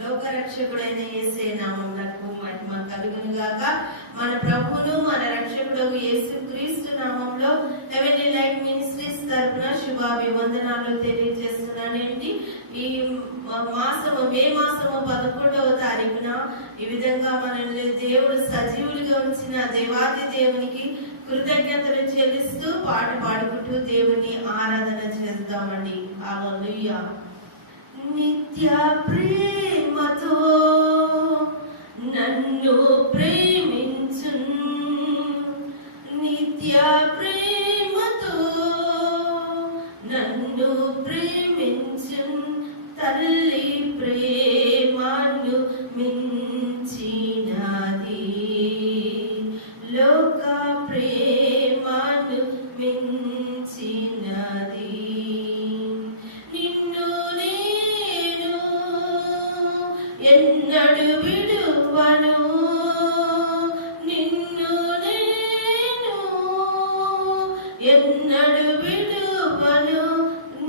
లోకరక్షకుడైన యేసే నామమునకు మహిమ కలుగును గాక. మన ప్రభువును మన రక్షకుడు యేసుక్రీస్తు నామంలో హెవెన్లీ లైట్ మినిస్ట్రీస్ తరపున శుభాభివందనాలు తెలియజేస్తున్నానండి. ఈ మే మాసము 11వ తారీఖున ఈ విధంగా మనల్ని దేవుడు సజీవులుగా ఉంచిన దేవాది దేవునికి కృతజ్ఞతలు చెల్లిస్తూ పాట పాడుకుంటూ దేవుని ఆరాధన చేద్దామండి. హల్లెలూయా. నిత్య ప్రేమతో నన్ను ప్రేమించు, నిత్య ప్రేమతో నన్ను ప్రేమించు, తల్లి ప్రేమను మించినది, లోక ప్రేమను మించినది. ఎన్నడు విడువను, నిన్ను నేను ఎన్నడు విడువను,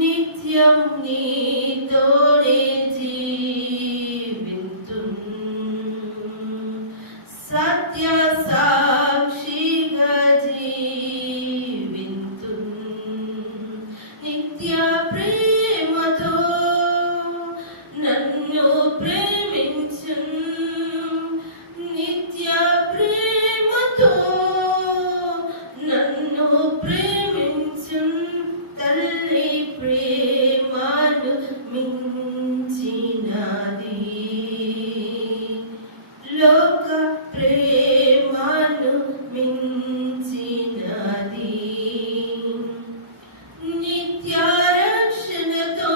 నిత్యం నీతోనే జీవింతును, సత్య సాక్షిగా జీవింతును. నిత్య ప్రేమతో నన్ను నిత్య ప్రేమతో నన్ను ప్రేమించు, తల్లి ప్రేమను మించినది, లోక ప్రేమను మించినది. నిత్య రక్షణతో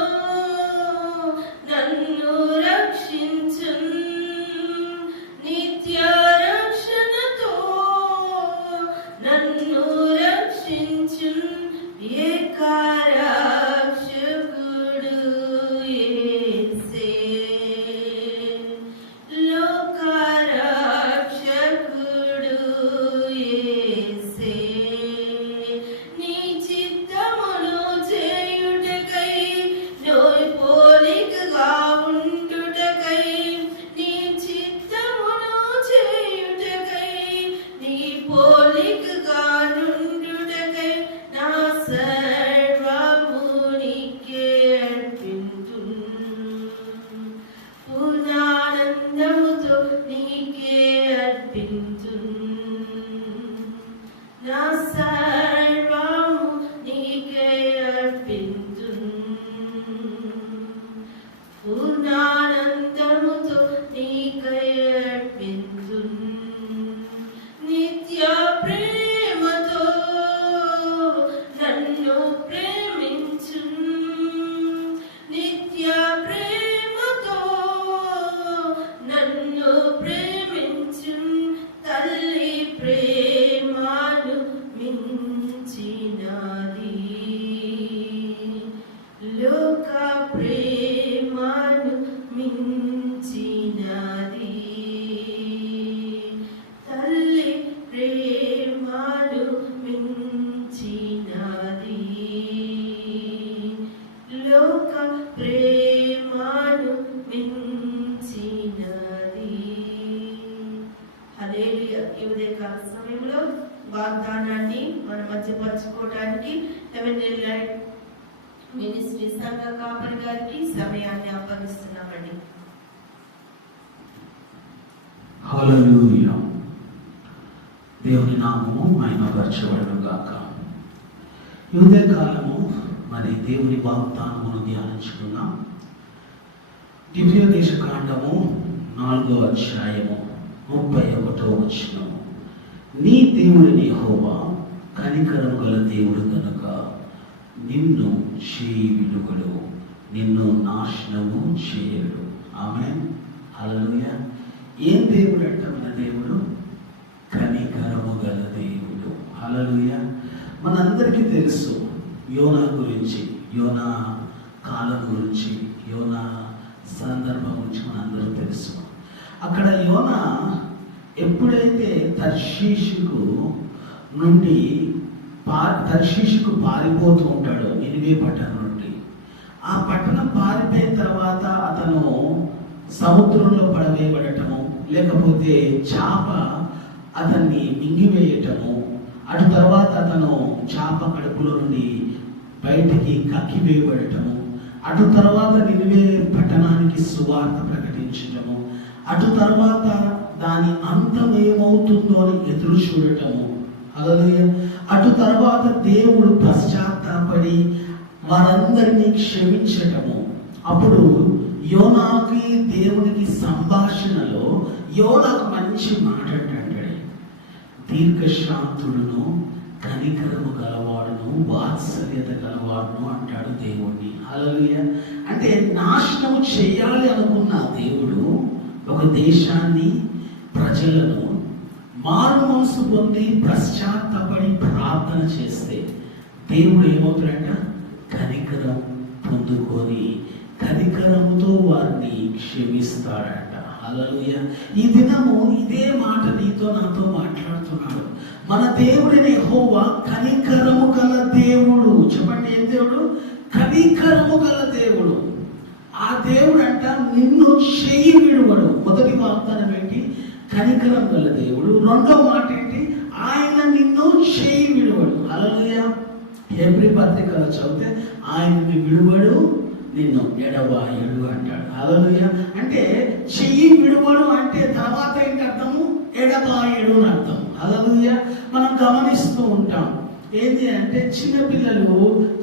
నన్ను రక్షించు, నిత్య రక్షణతో నన్ను రక్షించు, ఏకరక్షకుడు యేసే, లోకరక్షకుడు యేసే. నీ చిత్తమును చేయుటకై, నోయి పోలికగా ఉండుటకై, నీ చిత్తమును చేయుటకై, నీ పోలికగా నుండుటకై, నా సర్వము నీకే అర్పింతును, పూర్ణానందముతో నీకే అర్పింతును, నా సర్వము నీకే అర్పింతును, పూర్ణానందముతో నీకే అర్పింతును. నిత్య ప్రేమతో నన్ను ప్రేమించు, నిత్య ప్రేమతో నన్ను ప్రేమించు, తల్లి ప్రేమను మించినది, లోక ప్రేమను మించినది, తల్లి ప్రేమను మించినది, లోక ప్రేమను మించినది. హల్లెలూయా. ఈ ఉదయకాల సమయంలో వాగ్దానాన్ని మన మధ్య పంచుకోవడానికి హెవెన్లీ లైట్ మినిస్ట్రీ సంఘ కాపరి గారికి సమయాన్ని అప్పగిస్తున్నామండి. హల్లెలూయా. దేవుని నామము మహిమపరచబడును గాక. ఈ ఉదయకాలము మరి దేవుని వాగ్దానమును ధ్యానించుకున్నాం. ద్వితీయోపదేశ కాండము 4వ అధ్యాయము 31వ వచనము. నీ దేవుడిని యెహోవా కనికరము గల దేవుడు కనుక నిన్ను చేయి విడువడు, నిన్ను నాశనము చేయడు. ఆమేన్. హల్లెలూయా. ఏం దేవుడు అంట మన దేవుడు? కనికరము గల దేవుడు. హల్లెలూయా. మనందరికీ తెలుసు యోనా గురించి, యోనా కాలం గురించి, యోనా సందర్భం గురించి మనందరూ తెలుసు. అక్కడ యోనా ఎప్పుడైతే తర్షీషుకు నుండి తర్షీషుకు పారిపోతూ ఉంటాడో, నినివే పట్టణం నుండి, ఆ పట్టణం పారిపోయిన తర్వాత అతను సముద్రంలో పడవేయబడటము, లేకపోతే చాప అతన్ని మింగివేయటము, అటు తర్వాత అతను చాప కడుపులో నుండి బయటికి కక్కివేయబడటము, అటు తర్వాత నినివే పట్టణానికి సువార్త ప్రకటించటము, అటు తర్వాత దాని అంతం ఏమవుతుందో అని ఎదురు చూడటము. హల్లెలూయా. అటు తర్వాత దేవుడు పశ్చాత్తాపడి వారందరినీ క్షమించటము. అప్పుడు యోనాకి దేవునికి సంభాషణలో యోనాకు మంచి మాట అంటాడు. దీర్ఘశాంతుడును, కనికరము గలవాడును, వాత్సల్యత గలవాడును అంటాడు దేవుణ్ణి. హల్లెలూయా. అంటే నాశనము చేయాలి అనుకున్న దేవుడు ఒక దేశాన్ని, ప్రజలను మారు మనసు పొంది పశ్చాత్తాపడి ప్రార్థన చేస్తే దేవుడు ఏమవుతాడంట? కనికరం పొందుకొని కనికరముతో వారిని క్షమిస్తాడంట. హల్లెలూయా. ఈ దినము ఇదే మాట నీతో నాతో మాట్లాడుతున్నాడు. మన దేవుడిని యెహోవా కనికరము గల దేవుడు. చెప్పండి, ఏం దేవుడు? కనికరము గల దేవుడు. ఆ దేవుడు అంట నిన్ను చెయ్యి విడువడు. మొదటి వాగ్దానం ఏంటి? కనికరం గల దేవుడు. రెండో మాట ఏంటి? ఆయన నిన్ను చెయ్యి విడువడు. హల్లెలూయా. హెబ్రీ పత్రికలో చదివితే ఆయన్ని విడువడు, నిన్ను ఎడబాయడు అంటాడు. హల్లెలూయా. అంటే చెయ్యి విడువడు అంటే తర్వాత ఏంటి అర్థము? ఎడబాయడు అని అర్థం. హల్లెలూయా. మనం గమనిస్తూ ఉంటాం ఏంటి అంటే చిన్నపిల్లలు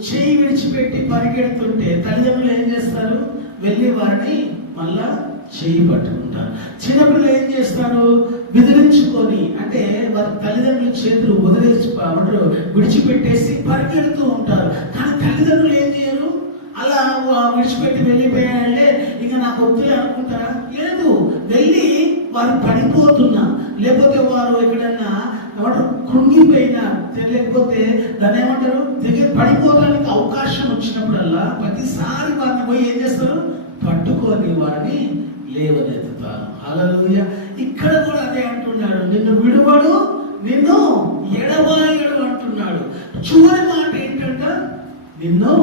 చెయ్యి విడిచిపెట్టి పరిగెడుతుంటే తల్లిదండ్రులు ఏం చేస్తారు? వెళ్ళి వారిని మళ్ళా చెయ్యి పట్టుకుంటారు. చిన్నపిల్లలు ఏం చేస్తారు? విదిలించుకొని, అంటే వారి తల్లిదండ్రుల చేతులు విడిచిపెట్టేసి పరిగెడుతూ ఉంటారు. కానీ తల్లిదండ్రులు ఏం చేయరు? అలా విడిచిపెట్టి వెళ్ళిపోయాడంటే ఇంకా నాకు వద్దులే అనుకుంటారా? లేదు, వెళ్ళి వారు పడిపోతున్నా, లేకపోతే వారు ఎక్కడన్నా కృంగిపోయినా, లేకపోతే దాన్ని ఏమంటారు పడిపోవడానికి అవకాశం వచ్చినప్పుడల్లా ప్రతిసారి వారిని పోయి ఏం చేస్తారు? పట్టుకొని వారిని లేవనెత్తుతారు. హల్లెలూయా. ఇక్కడ కూడా అదే అంటున్నాడు, నిన్ను విడువడు, నిన్ను ఎడబాయడు అంటున్నాడు. చివరి మాట ఏంటంట? నిన్ను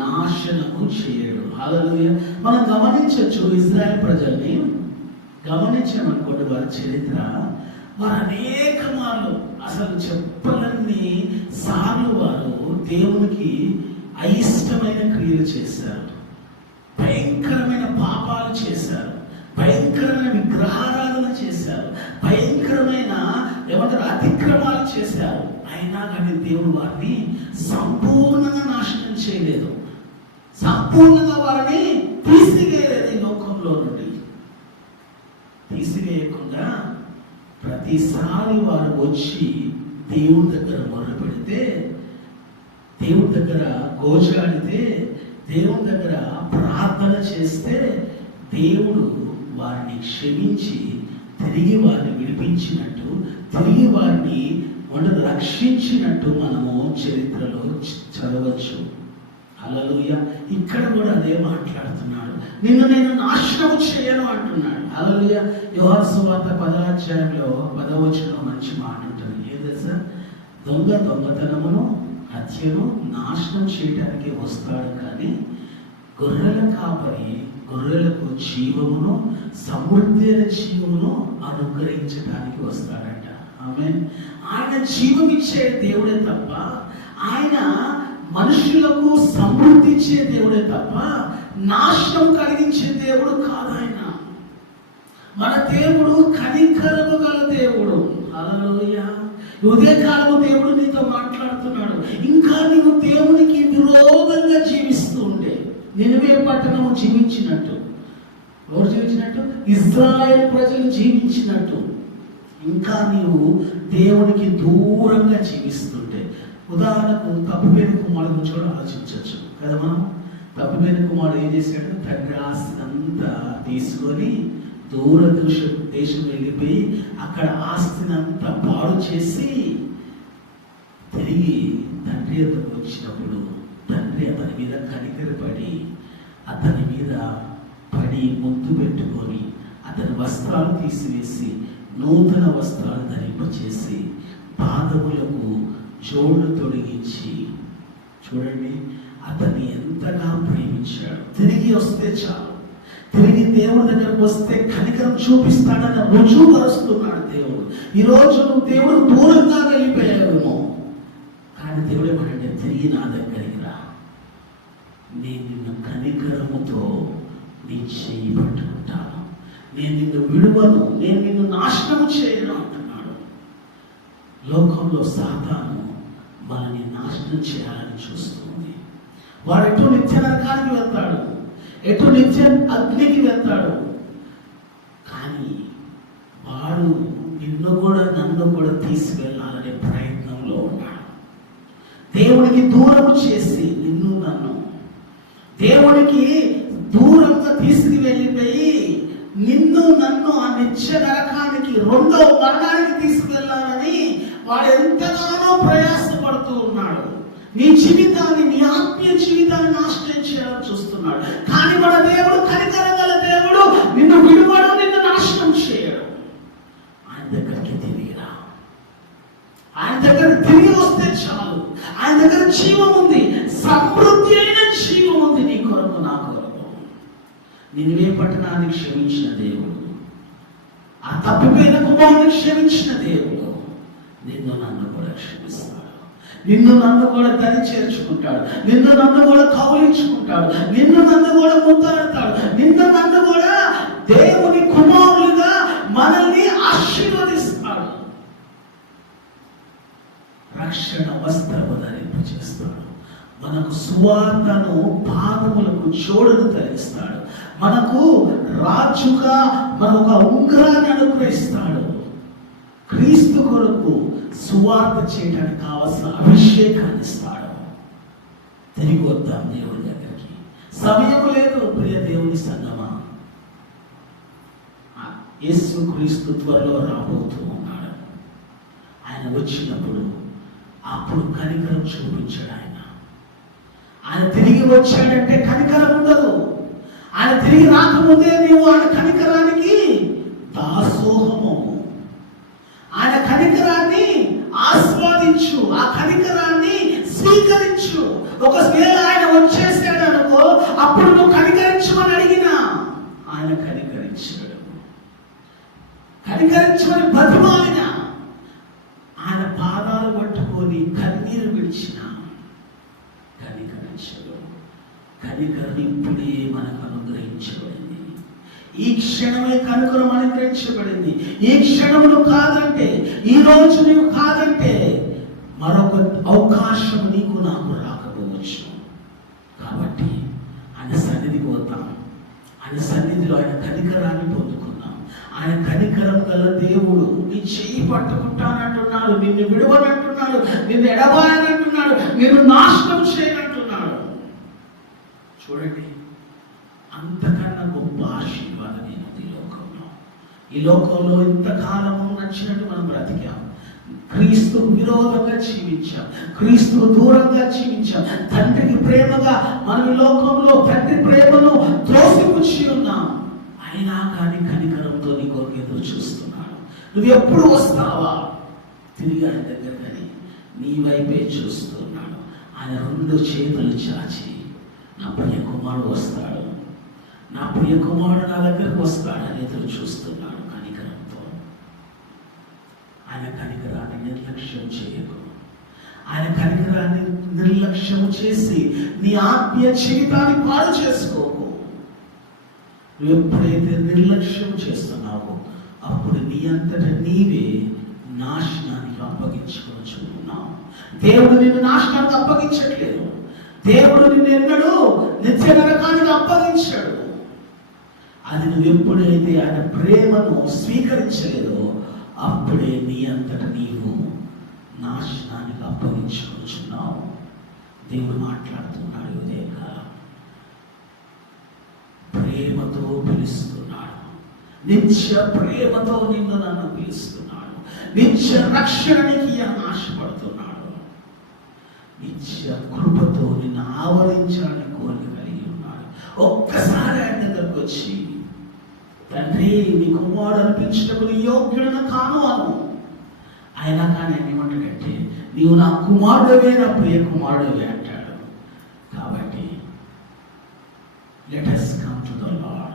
నాశనము చేయడు. హల్లెలూయా. మనం గమనించవచ్చు, ఇజ్రాయెల్ ప్రజల్ని గమనించామనుకోండి, వారి చరిత్ర, వారు అనేక మార్లు, అసలు చెప్పలన్నీ సార్లు వారు దేవునికి అయిష్టమైన క్రియలు చేశారు, భయంకరమైన పాపాలు చేశారు, భయంకరమైన విగ్రహారాధన చేశారు, భయంకరమైన అతిక్రమాలు చేశారు. అయినా కానీ దేవుడు వారిని సంపూర్ణంగా నాశనం చేయలేదు, సంపూర్ణంగా వారిని తీసివేయలేదు. ఈ లోకంలో నుండి తీసివేయకుండా ప్రతిసారి వారు వచ్చి దేవుడి దగ్గర మొరపెడితే, దేవుడి దగ్గర గోజాడితే, దేవుడి దగ్గర ప్రార్థన చేస్తే దేవుడు వారిని క్షమించి తిరిగి వారిని విడిపించినట్టు, తిరిగి వారిని రక్షించినట్టు మనము చరిత్రలో చదవచ్చు. హల్లెలూయా. ఇక్కడ కూడా అదే మాట్లాడుతున్నాడు, నిన్ను నేను నాశనం చేయను అంటున్నాడు. హల్లెలూయా. యోహాను సువార్త 10వ అధ్యాయంలో 10వ వచనంలో మంచి మాట ఉంటుంది. ఏం తెలుసా? దొంగ దొంగతనమును, హత్యను, నాశనం చేయడానికి వస్తాడు, కానీ గొర్రెల కాపరి గొర్రెలకు జీవమును, సమృద్ధి అయిన జీవమును అనుగ్రహించడానికి వస్తాడట. ఆమేన్. ఆయన జీవం ఇచ్చే దేవుడే తప్ప, ఆయన మనుషులకు సమృద్ధి ఇచ్చే దేవుడే తప్ప నాశనం కలిగించే దేవుడు కాదు. ఆయన మన దేవుడు కనికరము గల దేవుడు. హల్లెలూయా. ఉదయకాలము దేవుడు నీతో మాట్లాడుతున్నాడు. ఇంకా నీవు దేవునికి విరోధంగా జీవిస్తూ ఉంటే, నినివే పట్టణము జీవించినట్టు, ఎవరు జీవించినట్టు? ఇశ్రాయేలు ప్రజలు జీవించినట్టు ఇంకా నీవు దేవునికి దూరంగా జీవిస్తుంటే, ఉదాహరణకు తప్పిపోయిన కుమారుడు గురించి కూడా ఆలోచించవచ్చు కదా. మనం తప్పిపోయిన కుమారుడు ఏం చేశాడు? తండ్రి ఆస్తి అంతా తీసుకొని దూర దేశం వెళ్ళిపోయి అక్కడ ఆస్తిని అంతా పాడు చేసి తిరిగి తండ్రి వద్దకు వచ్చినప్పుడు తండ్రి అతని మీద కనికరపడి అతని మీద పడి ముద్దు పెట్టుకొని అతని వస్త్రాలు తీసివేసి నూతన వస్త్రాలు ధరింపచేసి పాదములకు జోళ్ళు తొలగించి, చూడండి అతన్ని ఎంతగా ప్రేమించాడు. తిరిగి వస్తే చాలు, తిరిగి దేవుడి దగ్గరకు వస్తే కనికరం చూపిస్తాడని రుజువుపరుస్తున్నాడు దేవుడు. ఈరోజు నువ్వు దేవుడు దూరంగా వెళ్ళిపోయావేమో, కానీ దేవుడు ఏమంటే తిరిగి నా దగ్గరికి రా, నేను నిన్ను కనికరముతో నీ చెయ్యి పట్టుకుంటాను, నేను నిన్ను విడువను, నేను నిన్ను నాశనము చేయను అంటున్నాడు. లోకంలో సాతాను మనల్ని నాశనం చేయాలని చూస్తుంది. వాడు ఎటు నిత్య నరకానికి వెళ్తాడు, ఎటు నిత్య అగ్నికి వెళ్తాడు. కానీ వాడు నిన్ను కూడా నన్ను కూడా తీసుకెళ్ళాలనే ప్రయత్నంలో ఉన్నాడు. దేవుడికి దూరం చేసి నిన్ను నన్ను దేవుడికి దూరంగా తీసుకువెళ్ళిపోయి నిన్ను నన్ను ఆ నిత్య నరకానికి, రెండో మరణానికి తీసుకెళ్లాలని వాడు ఎంతగానో ప్రయాసపడుతూ ఉన్నాడు. నీ జీవితాన్ని, నీ ఆత్మీయ జీవితాన్ని నాశనం చేయాలని చూస్తున్నాడు. కానీ మన దేవుడు కనికరం గల దేవుడు, నిన్ను విడువడు, నిన్ను నాశనం చేయడు. ఆయన దగ్గరికి తిరిగిరా, ఆయన దగ్గర తిరిగి వస్తే చాలు. ఆయన దగ్గర జీవం ఉంది, సమృద్ధి అయిన జీవం ఉంది నీ కొరకు, నా కొరకు. నినివే పట్టణాన్ని క్షమించిన దేవుడు, ఆ తప్పిపోయిన కుమారుని క్షమించిన దేవుడు నిన్ను నన్ను కూడా క్షమిస్తాడు. నిన్ను నన్ను కూడా దరి చేర్చుకుంటాడు, నిన్ను నన్ను కూడా కౌలించుకుంటాడు, నిన్ను నన్ను కూడా ముద్దాడతాడు, నిన్ను నన్ను కూడా దేవుని కుమారులుగా మనల్ని ఆశీర్వదిస్తాడు. రక్షణ వస్త్రము ధరింపచేస్తాడు, మనకు సువార్తను పాదములకు జోడును ధరిస్తాడు, మనకు రాజుగా మనొక ఉంగరాన్ని అనుగ్రహిస్తాడు. క్రీస్తు కొరకు సువార్త చేయడానికి కావలసిన అభిషేకాన్ని ఇస్తాడు. తిరిగి వద్దాం దేవుడి దగ్గరికి. సమయం లేదు ప్రియ దేవుని సంగమా. యేసు క్రీస్తు త్వరలో రాబోతూ ఉన్నాడు. ఆయన వచ్చినప్పుడు అప్పుడు కనికరం చూపించాడు. ఆయన తిరిగి వచ్చాడంటే కనికరం ఉండదు. ఆయన తిరిగి రాకముందే నీవు ఆయన కనికరానికి దాసోహము. ఆయన కనికరాన్ని ఆస్వాదించు, ఆ కనికరాన్ని స్వీకరించు. ఒకవేళ ఆయన వచ్చేసాడు అనుకో, అప్పుడు నువ్వు కనికరించమని అడిగినా ఆయన కనికరించాడు. కనికరించమని బతిమాలిన, ఆయన పాదాలు పట్టుకొని కన్నీరు విడిచిన కనికరించడు. కనికరం ఇప్పుడే మనకు అనుగ్రహించబడింది. ఈ క్షణమే కనికరం అనుగ్రహించబడింది. ఈ క్షణమును కాదంటే, ఈ రోజు నీవు కాదంటే మరొక అవకాశం నీకు నాకు రాకపోవచ్చు. కాబట్టి ఆయన సన్నిధికి వద్దాం. ఆయన సన్నిధిలో ఆయన కనికరాన్ని పొందుకున్నాం. ఆయన కనికరం గల దేవుడు నీ చెయ్యి పట్టుకుంటానంటున్నాడు, నిన్ను విడవనంటున్నాడు, నిన్ను ఎడబాయనంటున్నాడు, నిన్ను నాశనం చేయనంటున్నాడు. చూడండి, అంతకన్నా గొప్ప ఆశీర్వాదం ఏముంది ఈ లోకంలో. ఈ లోకంలో ఇంతకాలము నచ్చినట్టు మనం బ్రతికాం, క్రీస్తు విరోధంగా జీవించాం, క్రీస్తుకు దూరంగా జీవించాం. తండ్రికి ప్రేమగా మనం ఈ లోకంలో తండ్రి ప్రేమను త్రోసిపుచ్చి ఉన్నాం. అయినా కానీ కనికరంతో నీ కొరకు ఎదురు చూస్తున్నాడు. నువ్వు ఎప్పుడు వస్తావా తిరిగి ఆయన దగ్గరని నీ వైపే చూస్తున్నాడు. ఆయన రెండు చేతులు చాచి, నా ప్రియ కుమారుడు వస్తాడు, నా ప్రియ కుమారుడు నా దగ్గరకు వస్తాడని ఎదురు చూస్తున్నాడు కనికరంతో. ఆయన కనికరాన్ని నిర్లక్ష్యం చేయకు. ఆయన కనికరాన్ని నిర్లక్ష్యం చేసి నీ ఆత్మీయ జీవితాన్ని పాడు చేసుకోకు. నువ్వు ఎప్పుడైతే నిర్లక్ష్యం చేస్తున్నావో అప్పుడు నీ అంతట నీవే నాశనానికి అప్పగించుకుంటున్నావు. దేవుడు నిన్ను నాశనానికి అప్పగించట్లేదు. దేవుడు నిన్ను ఎన్నడూ నిత్య నరకానికి అప్పగించాడు. అది నువ్వు ఎప్పుడైతే ఆయన ప్రేమను స్వీకరించలేదో అప్పుడే నీ అంతట నీవు నాశనానికి అప్పగించుకుంటున్నావు. దేవుడు మాట్లాడుతున్నాడు. ఉదయకాలం ప్రేమతో పిలుస్తున్నాడు, నిత్య ప్రేమతో నిన్ను నన్ను పిలుస్తున్నాడు, నిత్య రక్షణకి ఆశపడుతున్నాడు, నిత్య కృపతో నిన్ను ఆవరించాలని కోరిక కలిగి ఉన్నాడు. ఒక్కసారి ఆయన దగ్గరకు వచ్చి, తండ్రి నీ కుమారుడు అనిపించటకు యోగ్యుడను కాను అను. అయినా కానీ ఆయన ఏమంటాడంటే, నీవు నా కుమారుడవే, నా ప్రియ కుమారుడవే అంటాడు. కాబట్టి let us come to the Lord.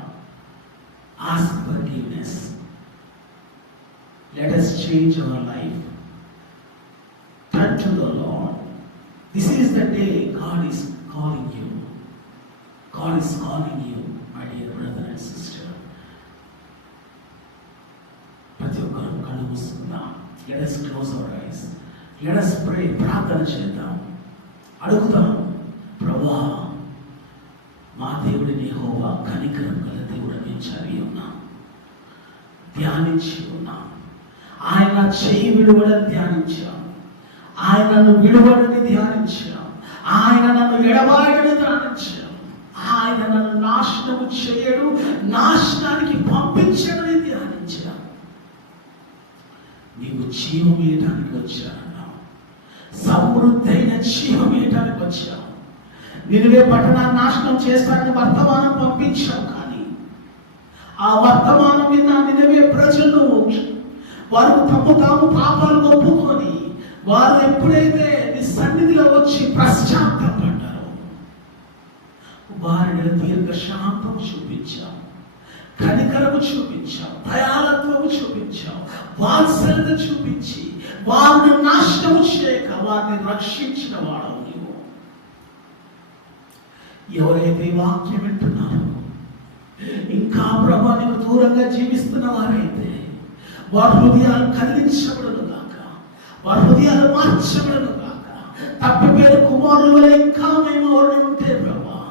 change our life. Turn to the Lord. This is the day God is calling you. God is calling you, my dear brother and sister. ప్రతి ఒక్కరు కళ్ళు మూసుకుందాం. Let us close our eyes. Let us pray. ప్రార్థన చేద్దాం. అడుగుదాం, ప్రభువా, మా దేవుడిని యెహోవా కనికరం గల దేవుడని చదివి ఉన్నాం, ధ్యానించి ఉన్నాం. ఆయన చేయి విడువడని ధ్యానించాం, ఆయన నన్ను విడువడని ధ్యానించాం, ఆయన నన్ను ఎడబాయడని ధ్యానించాం, ఆయన నన్ను నాశనము చేయడు, నాశనానికి పంపించడని ధ్యానించాం. నీవు జీవం ఇయడానికి వచ్చానన్నావు, సమృద్ధైన జీవం ఇయడానికి వచ్చావు. నినివే పట్టణాన్ని నాశనం చేస్తానని వర్తమానం పంపించావు. కానీ ఆ వర్తమానం విన్న నినివే ప్రజలు వారు తాము పాపాలు ఒప్పుకొని వారు ఎప్పుడైతే నీ సన్నిధిలో వచ్చి పశ్చాత్తాపడ్డారో వారిని దీర్ఘశాంతము చూపించావు, కనికరము చూపించావు, దయాళత్వము చూపించావు, వాత్సల్యత చూపించి వారిని నాశనము చేయక వారిని రక్షించిన వాడవు నీవు. ఎవరైతే వాక్యం వింటున్నారో ఇంకా ప్రభా నీకు దూరంగా జీవిస్తున్న వారైతే వారి హృదయాలు కదిలించబడను గాక, వారి హృదయాలు మార్చబడను గాక. తప్పిపోయిన కుమారుల వల్ల ఇంకా మేము ఎవరు ఉంటే ప్రభా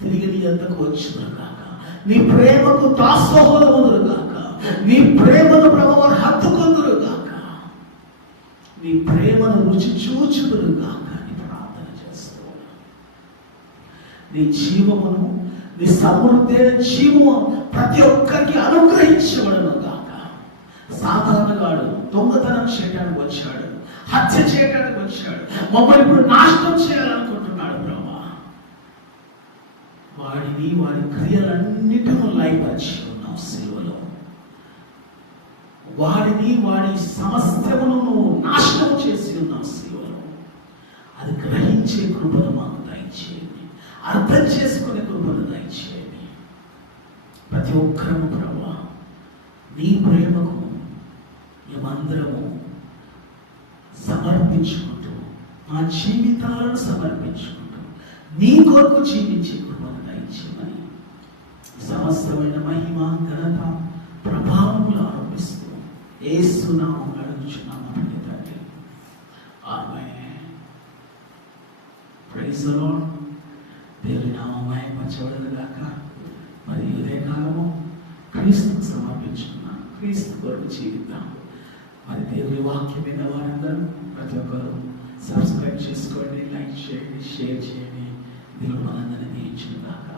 తిరిగి నీ అంతకు వచ్చును గాక, నీ ప్రేమకు దాసోహములు గాక, నీ ప్రేమను ప్రభు వారు హత్తుకొందురు గాక, నీ ప్రేమను రుచి చూచుదురు గాక అని ప్రార్థన చేస్తూ ఉన్నాను. నీ జీవమును, నీ సమృద్ధైన జీవము ప్రతి ఒక్కరికి అనుగ్రహించబడను గాక. సాధారణగాడు దొంగతనం చేయడానికి వచ్చాడు, హత్య చేయడానికి వచ్చాడు, మమ్మల్ని ఇప్పుడు నాశనం చేయాలనుకుంటున్నాడు ప్రభా. వాడిని వాడి క్రియలన్నిటిను లయపరిచి ఉన్నావు సిలువలో. వాడిని వాడి సమస్తమును నువ్వు నాశనం చేసి ఉన్నావు సిలువలో. అది గ్రహించే కృపను మాకు దయచేయండి, అర్థం చేసుకునే కృపను దయచేయండి. ప్రతి ఒక్కరము ప్రభా నీ ప్రేమకు మేమందరము సమర్పించుకుంటూ, మా జీవితాలను సమర్పించుకుంటూ నీ కొరకు జీవించే కృపను దయచేయమని సమస్తమైన మహిమ, ఘనత, ప్రభావములు ఆరోపిస్తూ యేసు నామములో అడుగుచున్నాము తండ్రి. ఆమేన్. Praise the lord. దేవుని నామము మహిమపరచబడును గాక. మరి ఉదయ కాలము క్రీస్తుకు సమర్పించుకున్నాం, క్రీస్తు కొరకు జీవిద్దాం. మరి దేవుని వాక్యం విన్న వారందరూ ప్రతి ఒక్కరు సబ్స్క్రైబ్ చేసుకోండి, లైక్ చేయండి, షేర్ చేయండి. దేవుడు మనందరినీ దీవించును గాక.